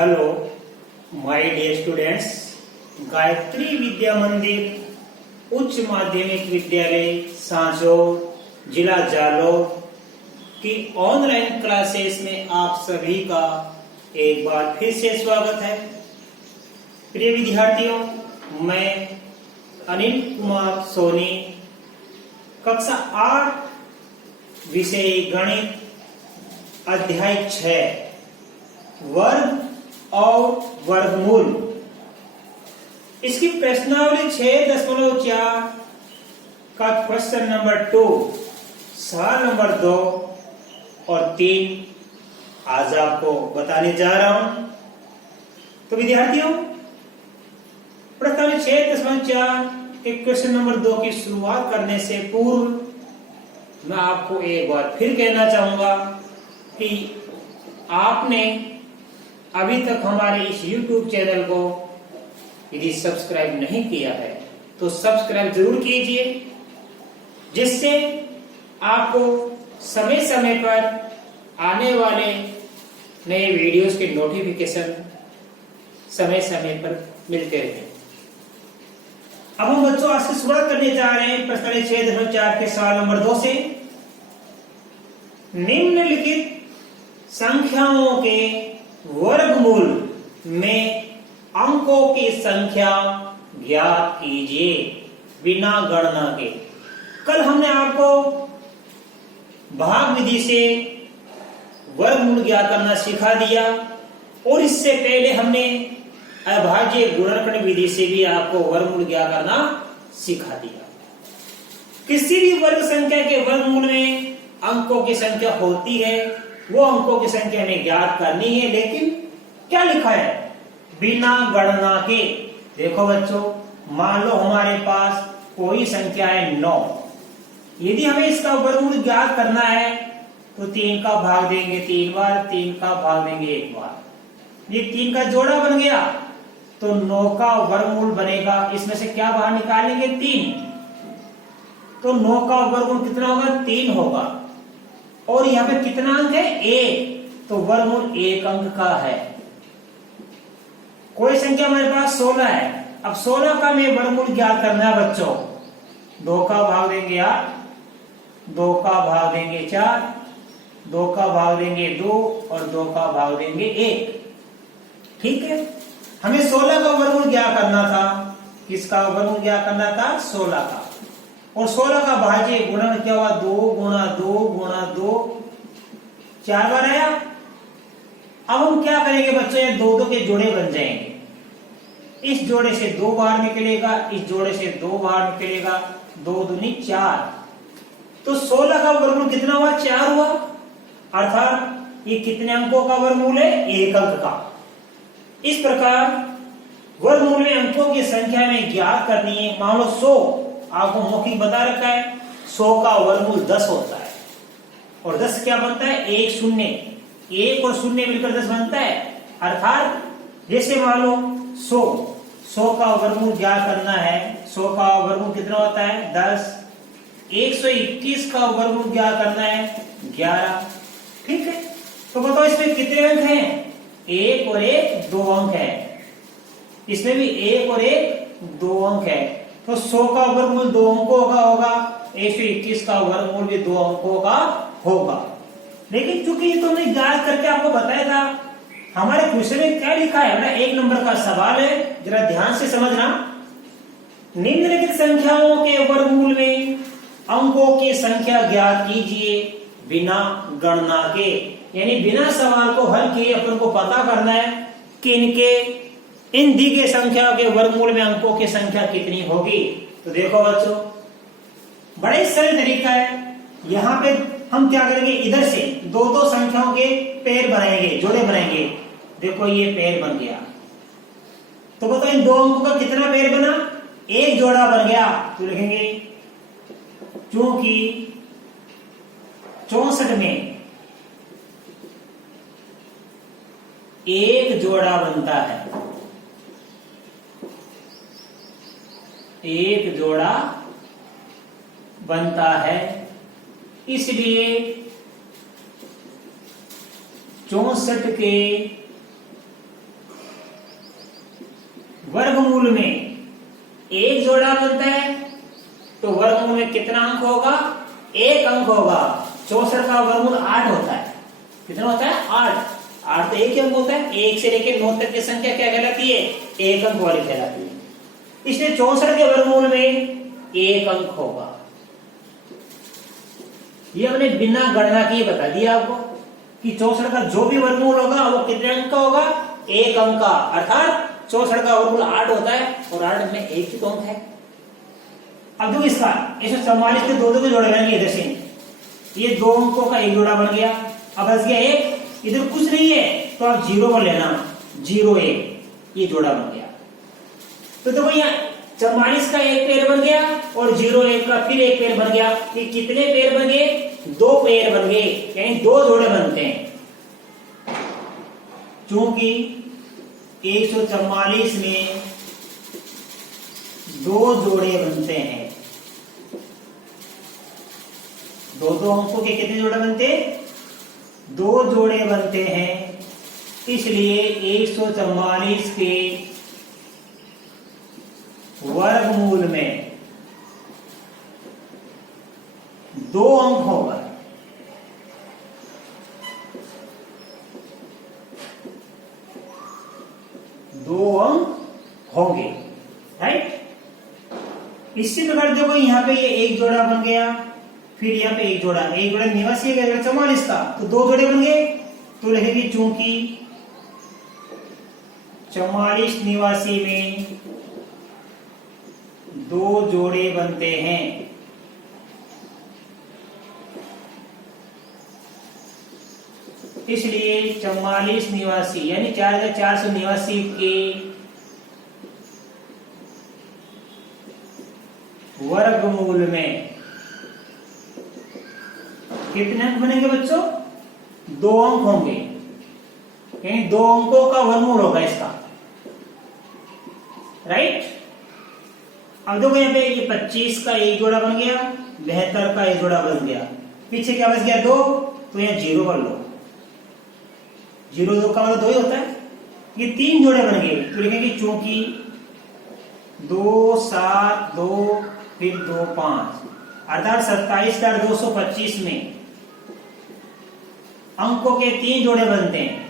Hello my dear students, Gayatri Vidya Mandir उच्च माध्यमिक विद्यालय सांचौर जिला जालौर की ऑनलाइन क्लासेस में आप सभी का एक बार फिर से स्वागत है। प्रिय विद्यार्थियों, मैं अनिल कुमार सोनी कक्षा 8 विषय गणित अध्याय 6 वर्ग और वर्गमूल, इसकी प्रश्नावली 6.4 का क्वेश्चन नंबर 2 सवाल नंबर 2 और 3 आज आपको बताने जा रहा हूं। तो विद्यार्थियों, प्रश्नावली 6.4 के क्वेश्चन नंबर 2 की शुरुआत करने से पूर्व मैं आपको एक बार फिर कहना चाहूंगा कि आपने अभी तक हमारे इस YouTube चैनल को यदि सब्सक्राइब नहीं किया है तो सब्सक्राइब जरूर कीजिए, जिससे आपको समय समय पर आने वाले नए वीडियोस के नोटिफिकेशन समय समय पर मिलते रहे। अब हम बच्चों आज से शुरुआत करने जा रहे हैं प्रश्न 6.4 के सवाल नंबर 2 से। निम्नलिखित संख्याओं के वर्गमूल में अंकों की संख्या ज्ञात कीजिए बिना गणना के। कल हमने आपको भाग विधि से वर्गमूल ज्ञात करना सिखा दिया और इससे पहले हमने अभाज्य गुणनखंड विधि से भी आपको वर्गमूल ज्ञात करना सिखा दिया। किसी भी वर्ग संख्या के वर्गमूल में अंकों की संख्या होती है, वो अंकों की संख्या हमें ज्ञात करनी है, लेकिन क्या लिखा है? बिना गणना के। देखो बच्चों, मान लो हमारे पास कोई संख्या है 9, यदि हमें इसका वर्गमूल ज्ञात करना है तो 3 का भाग देंगे 3 बार, 3 का भाग देंगे 1 बार। ये 3 का जोड़ा बन गया तो 9 का वर्गमूल बनेगा। इसमें से क्या बाहर निकालेंगे? 3। तो 9 का वर्गमूल कितना होगा? 3 होगा। और यहाँ पे कितना अंक है? 1। तो वर्गमूल 1 अंक का है। कोई संख्या हमारे पास 16 है। अब 16 का हमें वर्गमूल ज्ञात करना है बच्चों। 2 का भाग देंगे 8, 2 का भाग देंगे 4, 2 का भाग देंगे 2 और 2 का भाग देंगे 1। ठीक है, हमें 16 का वर्गमूल ज्ञात करना था। किसका वर्गमूल ज्ञात करना था? 16 का। और 16 का भाज्य गुणन क्या हुआ? 2 गुणा 2 गुणा 2, 4 बार आया। अब हम क्या करेंगे बच्चों? ये 2 के जोड़े बन जाएंगे। इस जोड़े से 2 बार निकलेगा, इस जोड़े से 2 बार निकलेगा, 2 दूनी 4। तो 16 का वर्गमूल कितना हुआ? 4 हुआ। अर्थात ये कितने अंकों का वर्गमूल है? 1 अंक का। इस प्रकार वर्गमूल में अंकों की संख्या में ज्ञात करनी है। मान लो 100, आपको मौखिक बता रखा है 100 का वर्गमूल 10 होता है। और 10 क्या बनता है? 1 शून्य, 1 और 0 मिलकर 10 बनता है। अर्थात जैसे मान लो 100 का वर्गमूल ज्ञात करना है। 100 का वर्गमूल कितना होता है? 10। 121 का वर्गमूल ज्ञात करना है 11। ठीक है, तो बताओ इसमें कितने अंक हैं? 1 और 1 2 अंक है। इसमें भी 1 और 1 2 अंक है। तो 100 का वर्गमूल 2 अंकों का होगा, 121 का वर्गमूल भी 2 अंकों का होगा। लेकिन चूंकि ये तो हमने ज्ञात करके आपको बताया था, हमारे क्वेश्चन में क्या लिखा है? हमारा 1 नंबर का सवाल है, जरा ध्यान से समझना। निम्नलिखित संख्याओं के वर्गमूल में अंकों की संख्या ज्ञात कीजिए बिना गणना के। यानी बिना सवाल को हल किए अपन को पता करना है कि इन दी गई संख्या के वर्गमूल में अंकों की संख्या कितनी होगी। तो देखो बच्चों, बड़ा ही सरल तरीका है। यहाँ पे हम क्या करेंगे? इधर से 2 संख्याओं के पेड़ बनाएंगे, जोड़े बनाएंगे। देखो ये पेड़ बन गया। तो बताओ इन 2 अंकों का कितना पेड़ बना? 1 जोड़ा बन गया। तो लिखेंगे क्योंकि 64 में 1 जोड़ा बनता है, 1 जोड़ा बनता है, इसलिए 64 के वर्गमूल में एक जोड़ा बनता है तो वर्गमूल में कितना अंक होगा? एक अंक होगा। 64 का वर्गमूल 8 होता है। कितना होता है? 8। 8 तो एक ही अंक होता है। 1 से लेकर 9 तक की संख्या क्या कहलाती है? एक अंक वाली कहलाती है। इसलिए 64 के वर्गमूल में एक अंक होगा। ये हमने बिना गणना किए बता दिया आपको कि 64 का जो भी वर्गमूल होगा वो कितने अंक का होगा? एक अंक का। अर्थात 64 का वर्गमूल 8 होता है और 8 में एक ही तो अंक है। अब देखो इसका 144 के दो के जोड़े बन गए। इधर से ये दो अंकों का एक जोड़ा बन गया। अब बच गया एक। इधर कुछ नहीं है तो आप 0 पर लेना। 0 1 ये जोड़ा बन गया। तो देखो यहाँ 44 का एक पेड़ बन गया और 0 1 का फिर एक पेड़ बन गया। ये कितने पेड़ बन गए? 2 पेड़ बन गए, यानी 2 जोड़े बनते हैं। क्योंकि 144 में 2 जोड़े बनते हैं। दो अंकों के कितने जोड़े बनते हैं? 2 जोड़े बनते हैं। इसलिए 144 के वर्गमूल में 2 अंक होगा। दो अंक होंगे, राइट। इसी प्रकार देखो यहाँ पे ये एक जोड़ा बन गया, फिर यहाँ पे एक जोड़ा निवासी है 44 का, तो 2 जोड़े बन गए। तो लिखेंगे चूंकि 44 निवासी में 2 जोड़े बनते हैं, इसलिए 44 निवासी यानी 4400 निवासी के वर्गमूल में कितने अंक बनेंगे बच्चों? 2 अंक होंगे, यानी 2 अंकों का वर्गमूल होगा इसका, राइट। अब देखो यहाँ पे ये 25 का एक जोड़ा बन गया, 72 का एक जोड़ा बन गया, पीछे क्या बच गया? 2। तो यहाँ 0 कर लो। 0 2 का मतलब 2 ही होता है। ये 3 जोड़े बन गए, तो लिखेंगे चूंकि 2 7 2 फिर 2 5 अर्थात 27,225 में अंकों के 3 जोड़े बनते हैं।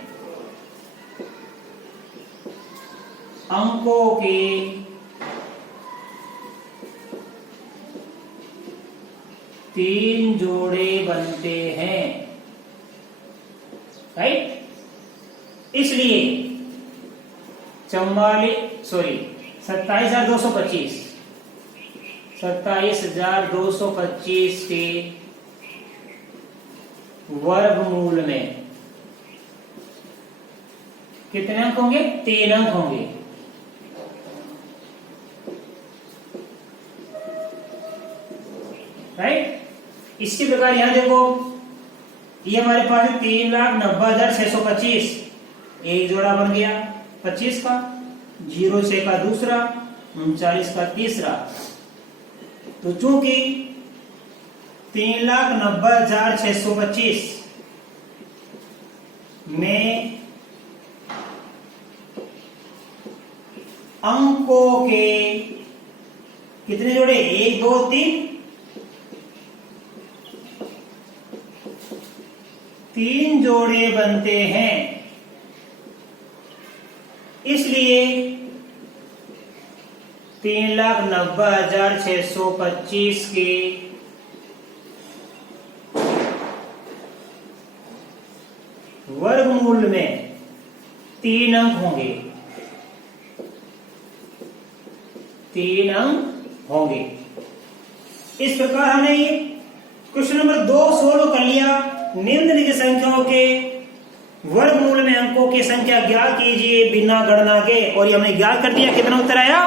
अंकों के 3 जोड़े बनते हैं, राइट। इसलिए 27,225 27,225 के वर्गमूल में कितने अंक होंगे? 3 अंक होंगे, राइट। इसी प्रकार यहां देखो, ये हमारे पास 3,90,625 एक जोड़ा बन गया 25 का, 06 का दूसरा, 39 का तीसरा। तो चूंकि 3,90,625 में अंकों के कितने जोड़े? 1 2 3 जोड़े बनते हैं, इसलिए 3,90,625 के वर्गमूल में 3 अंक होंगे। 3 अंक होंगे। इस प्रकार हमने ये क्वेश्चन नंबर 2 सोल्व कर लिया। निम्नलिखित संख्याओं के वर्गमूल में अंकों की संख्या ज्ञात कीजिए बिना गणना के। और ये हमने ज्ञात कर दिया। कितना उत्तर आया?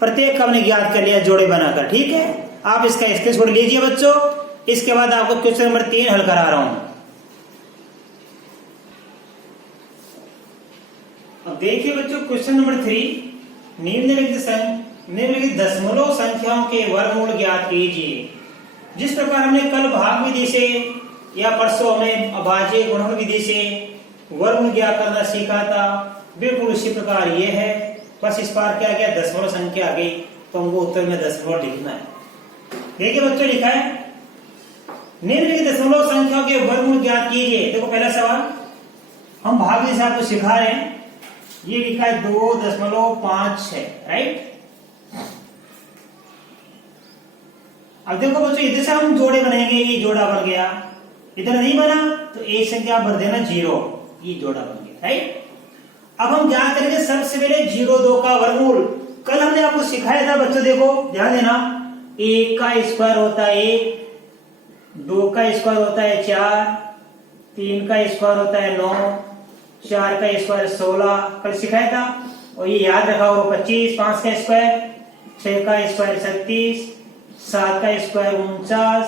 प्रत्येक का हमने ज्ञात कर लिया जोड़े बनाकर, ठीक है। आप इसका स्क्रीनशॉट लीजिए बच्चों। इसके बाद आपको क्वेश्चन नंबर 3 हल करा रहा हूं। अब देखिए बच्चों क्वेश्चन नंबर 3, निम्नलिखित दशमलव संख्याओं के वर्गमूल ज्ञात कीजिए। जिस प्रकार हमने कल भाग विधि से या परसों हमने अभाज्य गुणन विधि से वर्गमूल ज्ञात करना सीखा था, बिल्कुल उसी प्रकार ये है। बस इस बार क्या किया, दशमलव संख्या आ गई तो हमको उत्तर में दशमलव लिखना है। देखिए बच्चों लिखा है निम्नलिखित दशमलव संख्याओं के वर्गमूल ज्ञात कीजिए। देखो पहला सवाल हम भाग से आपको सिखा रहे हैं, ये लिखा है 2.56, राइट। अब देखो बच्चों इधर से हम जोड़े बनेंगे, ये जोड़ा बन गया, इधर नहीं बना तो एक संख्या भर देना 0, ये जोड़ा बन गया, राइट। अब हम क्या करेंगे, सबसे पहले 0-2 का वर्गमूल। कल हमने आपको सिखाया था बच्चों, देखो ध्यान देना, 1 का स्क्वायर होता है 1, 2 का स्क्वायर होता है 4, 3 का स्क्वायर होता है 9, 4 का स्क्वायर 16, कल सिखाया था। और ये याद रखा होगा 25, 5 का स्क्वायर, 6 का स्क्वायर 36, 7 का स्क्वायर 49,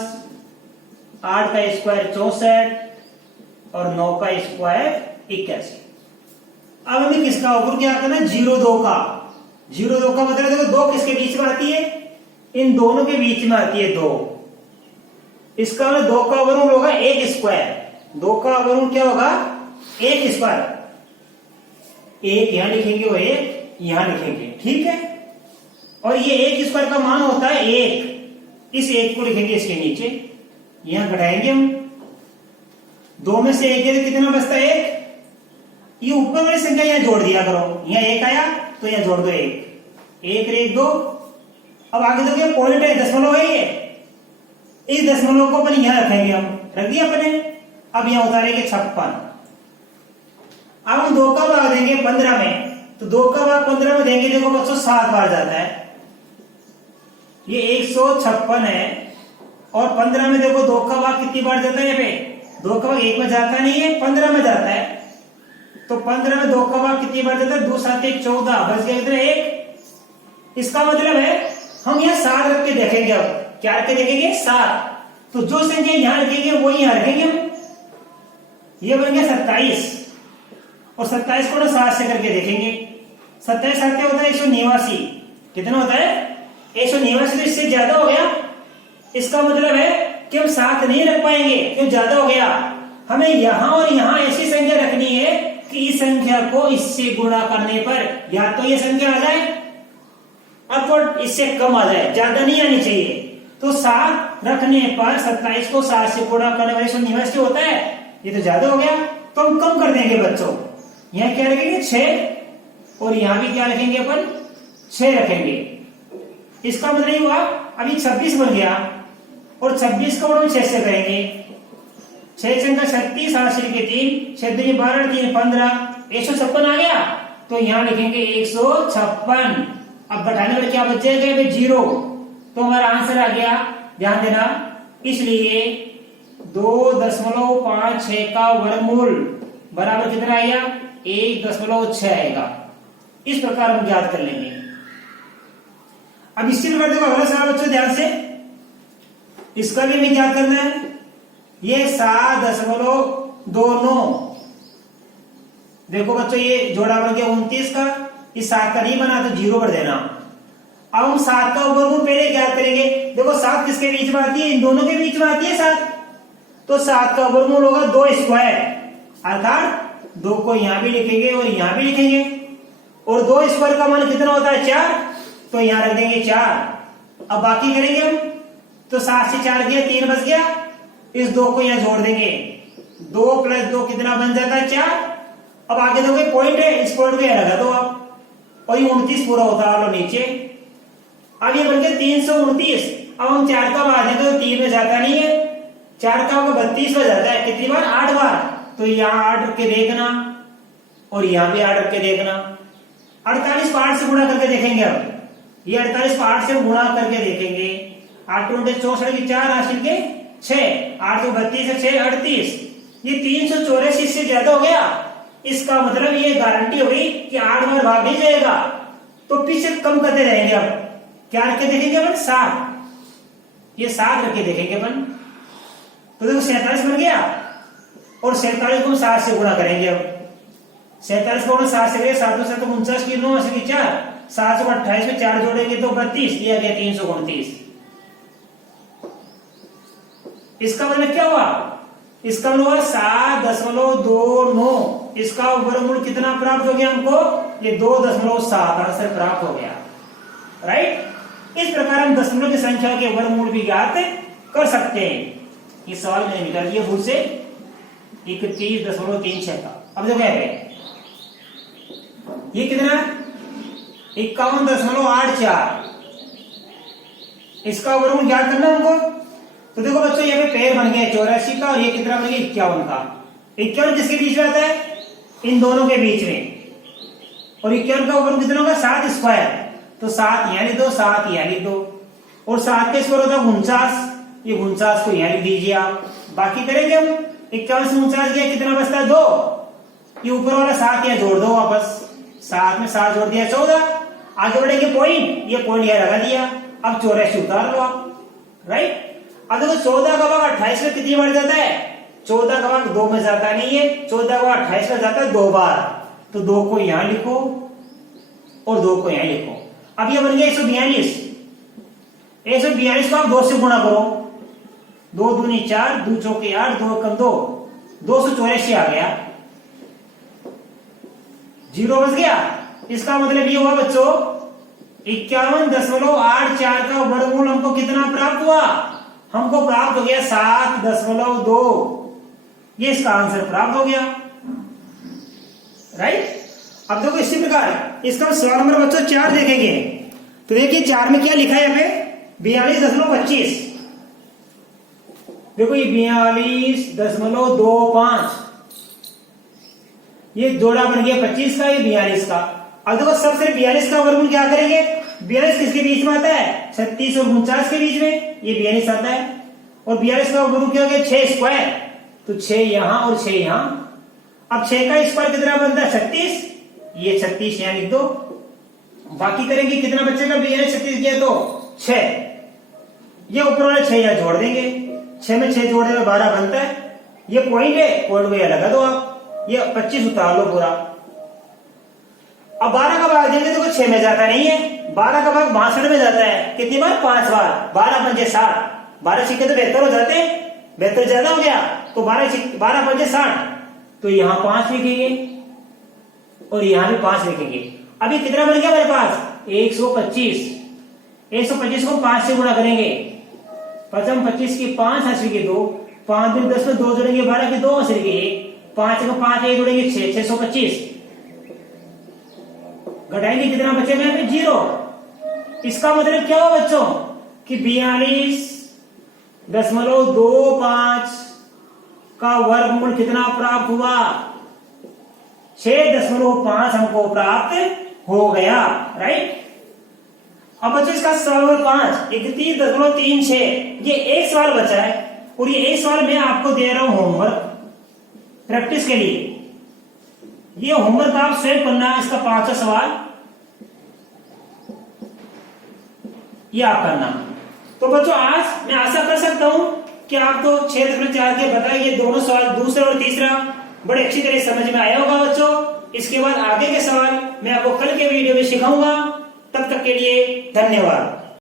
8 का स्क्वायर 64 और 9 का स्क्वायर 81। अब हमें किसका ऊपर क्या करना है, 0-2 का। 0-2 का मतलब देखो 2 किसके बीच में आती है, इन दोनों के बीच में आती है 2। इसका मतलब 2 का वर्गमूल होगा 1 स्क्वायर। 2 का वर्गमूल क्या होगा, 1 स्क्वायर। 1 यहां लिखेंगे और 1 यहां लिखेंगे, ठीक है। और ये 1 स्क्वायर का मान होता है 1, इस 1 को लिखेंगे इसके नीचे, यहां घटाएंगे हम, 2 में से 1 कितना बचता है 1, ये ऊपर वाली संख्या यहां जोड़ दिया करो, यहां 1 आया तो यहां जोड़ दो 1, 1 1 2। अब आगे देखिए पॉइंट है, दशमलव है, ये इस दशमलव को अपन यहां रखेंगे, हम रख दिया अपने। अब यहां उतारेंगे 56। अब हम 2 का भाग देंगे 15 में, तो 2 का भाग 15 में देंगे, देखो बच्चों 7 बार जाता है, ये 156 है। और 15 में देखो 2 का भाग कितनी बार जाता है, यहाँ पे 2 का भाग 1 में जाता नहीं है, 15 में जाता है। तो 15 में 2 का भाग कितनी बार जाता है, 2 7 1 14, बच गया कितना 1। इसका मतलब है हम यहाँ 7 रख के देखेंगे, अब क्या रख के देखेंगे 7, तो जो संख्या यहां रखेंगे वो यहां रखेंगे हम, ये बन गया 27। और 27 को ना 7 से करके देखेंगे, 27 7 क्या होता है 189, कितना होता है 189, तो इससे ज्यादा हो गया। इसका मतलब है कि हम 7 नहीं रख पाएंगे, क्यों, ज्यादा हो गया। हमें यहां और यहां ऐसी संख्या रखनी है कि इस संख्या को इससे गुणा करने पर या तो ये संख्या आ जाए अथवा इससे कम आ जाए, ज्यादा नहीं आनी चाहिए। तो 7 रखने पर 27 को 7 से गुणा करने वाले 189 होता है, ये तो ज्यादा हो गया, तो हम कम कर देंगे बच्चों। यहाँ क्या रखेंगे 6, और यहां भी क्या रखेंगे अपन 6 रखेंगे। इसका मतलब ये हुआ अभी 26 बन गया, और 26 को हम 6 से करेंगे, 6 6 का 36, 8 के 3, 6 2 12 3 15, 156 आ गया। तो यहां लिखेंगे 156। अब बढ़ाने में क्या बच जाएगा 0, तो हमारा आंसर आ गया, ध्यान देना। इसलिए 2.56 का वर्गमूल बराबर कितना आएगा 1.6 आएगा। इस प्रकार हम ज्ञात कर लेंगे। अब इसी प्रकार देखो अगला सवाल बच्चों ध्यान से, इसका भी हमें ज्ञात करना है। ये 7.29, देखो बच्चों ये जोड़ा बन गया 29 का, इस 7 का नहीं बना तो 0 कर देना। अब हम 7 का वर्गमूल पहले ज्ञात करेंगे। देखो 7 किसके बीच में आती है, इन दोनों के बीच में आती है 7, तो 7 का वर्गमूल होगा 2 स्क्वायर, अर्थात 2 को यहां भी लिखेंगे और यहां भी लिखेंगे। और 2 स्क्वायर का मान कितना होता है 4, तो यहां रख देंगे 4। अब बाकी करेंगे हम, तो 7 से 4 गया 3 बच गया, इस 2 को यहां जोड़ देंगे, 2 + 2 कितना बन जाता है 4। अब आगे देखोगे पॉइंट है, इस पॉइंट को यहां लगा दो आप, और ये 29 पूरा होता है नीचे। अब ये बन गया 329। अब हम 4 का भाग देंगे तो 3 में जाता नहीं है, 4 का 32 में जाता है, कितनी बार 8 बार। तो यहाँ 8 रख के देखना और यहाँ भी 8 रख के देखना। 48 को 8 से गुणा करके देखेंगे। अब ये 48 को 8 से गुणा करके देखेंगे, 8 × 64 की 4, 8 के 6, 8 को 32 से 6 38, ये 384 से ज्यादा हो गया। इसका मतलब ये गारंटी हो गई कि 8 बार भाग नहीं जाएगा, तो पीछे कम करते रहेंगे। अब क्या रख के देखेंगे अपन 7, ये 7 रख के देखेंगे अपन, तो देखो 47 बन गया, और 47 को हम 7 से गुणा करेंगे। अब 47 को 7 से करेंगे, 7 से 49 की 9 से 4, 7 को 28 में 4 जोड़ेंगे तो 32, दिया गया 329। इसका मतलब क्या हुआ, इसका मतलब 7.29, इसका वर्गमूल कितना प्राप्त हो गया हमको ये 2.7 आंसर प्राप्त हो गया। राइट, इस प्रकार हम दशमलव की संख्या के वर्गमूल भी ज्ञात कर सकते हैं। ये सवाल मैंने निकाल दिया भूल से 31.36 का। अब देखो यहाँ पे ये कितना 51.84, इसका वर्गमूल ज्ञात करना हमको। तो देखो बच्चों यहाँ पे पेड़ बन गया 84 का और ये कितना बन गया 51 का। 51 किसके बीच में आता है, इन दोनों के बीच में, और 51 का वर्ग कितना होगा 7 स्क्वायर, तो 7 यहाँ लिख दो, 7 यहाँ लिख दो, और 7 का स्क्वायर होता है 49, ये 49 को यहाँ लिख दीजिए आप। बाकी करेंगे हम 51 से 49 गया कितना बचता है 2, ये ऊपर वाला 7 यहाँ जोड़ दो वापस, 7 में 7 जोड़ दिया 14। आगे बढ़ेंगे पॉइंट, ये पॉइंट यहाँ लगा दिया। अब 84 उतार लो आप। राइट, अब देखो 14 का भाग 28 में कितनी बार जाता है, 14 का भाग 2 में जाता नहीं है, 14 का भाग 28 में जाता है 2 बार, तो 2 को यहां लिखो और 2 को यहां लिखो। अब ये बन गया 142, 142 को आप 2 से गुणा करो, 2 दूनी 4, 2 चौके 8, 2 कम 2, 284 आ गया, 0 बच गया। इसका मतलब ये हुआ बच्चों 51.84 का वर्गमूल हमको कितना प्राप्त हुआ, हमको प्राप्त हो गया 7.2, ये इसका आंसर प्राप्त हो गया। राइट, अब देखो इसी प्रकार इसका सवाल नंबर बच्चों 4 देखेंगे। तो देखिए 4 में क्या लिखा है यहाँ पे 42.25, देखो ये 42.25, ये जोड़ा बन गया 25 का, ये 42 का। अब देखो सबसे 42 का वर्गमूल क्या करेंगे, 42 किसके बीच में आता है 36 और 49 के बीच में, ये 42 आता है, और 42 का वर्गमूल क्या हो गया 6 स्क्वायर, तो 6 यहां और 6 यहां। अब 6 का स्क्वायर कितना बनता है 36, ये 36 यहां लिख दो। बाकी करेंगे कितना बच्चे का 36 किया तो 6, ये ऊपर वाले 6 यहां जोड़ देंगे, 6 में 6 जोड़ने में 12 बनता है, ये पॉइंट है, पॉइंट को यहां लगा दो आप, ये 25 उतार लो पूरा। अब 12 का भाग देंगे तो 6 में जाता नहीं है, 12 का भाग 62 में जाता है, कितनी बार 5 बार, 12 पंजे 60, 12 सिक्के तो 72 हो जाते हैं, 72 ज्यादा हो गया, तो 12 पंजे 60, तो यहां 5 लिखेंगे और यहां भी 5 लिखेंगे। अभी कितना बन गया हमारे पास 125, 125 को 5 से गुणा करेंगे, 25 की 5 हंसी के 2, 5 दिन 10 में 2 जोड़ेंगे, 12 के 2 हंसी के 1, 5 को 5 एक जोड़ेंगे 6, 625, घटाएंगे कितना बचे में 0। इसका मतलब क्या हुआ बच्चों कि 42.25 का वर्गमूल कितना प्राप्त हुआ, 6.5 हमको प्राप्त हो गया। राइट, अब बच्चों इसका सवाल नंबर 5 31.36, ये एक सवाल बचा है और ये एक सवाल मैं आपको दे रहा हूं होमवर्क प्रैक्टिस के लिए। ये होमवर्क आप स्वयं करना है, इसका 5वां सवाल ये आप करना। तो बच्चों आज मैं आशा कर सकता हूं कि आपको 6.4 के बताए ये दोनों सवाल, दूसरा और तीसरा, बड़े अच्छी तरह समझ में आया होगा बच्चों। इसके बाद आगे के सवाल मैं आपको कल के वीडियो में सिखाऊंगा। तब तक के लिए धन्यवाद।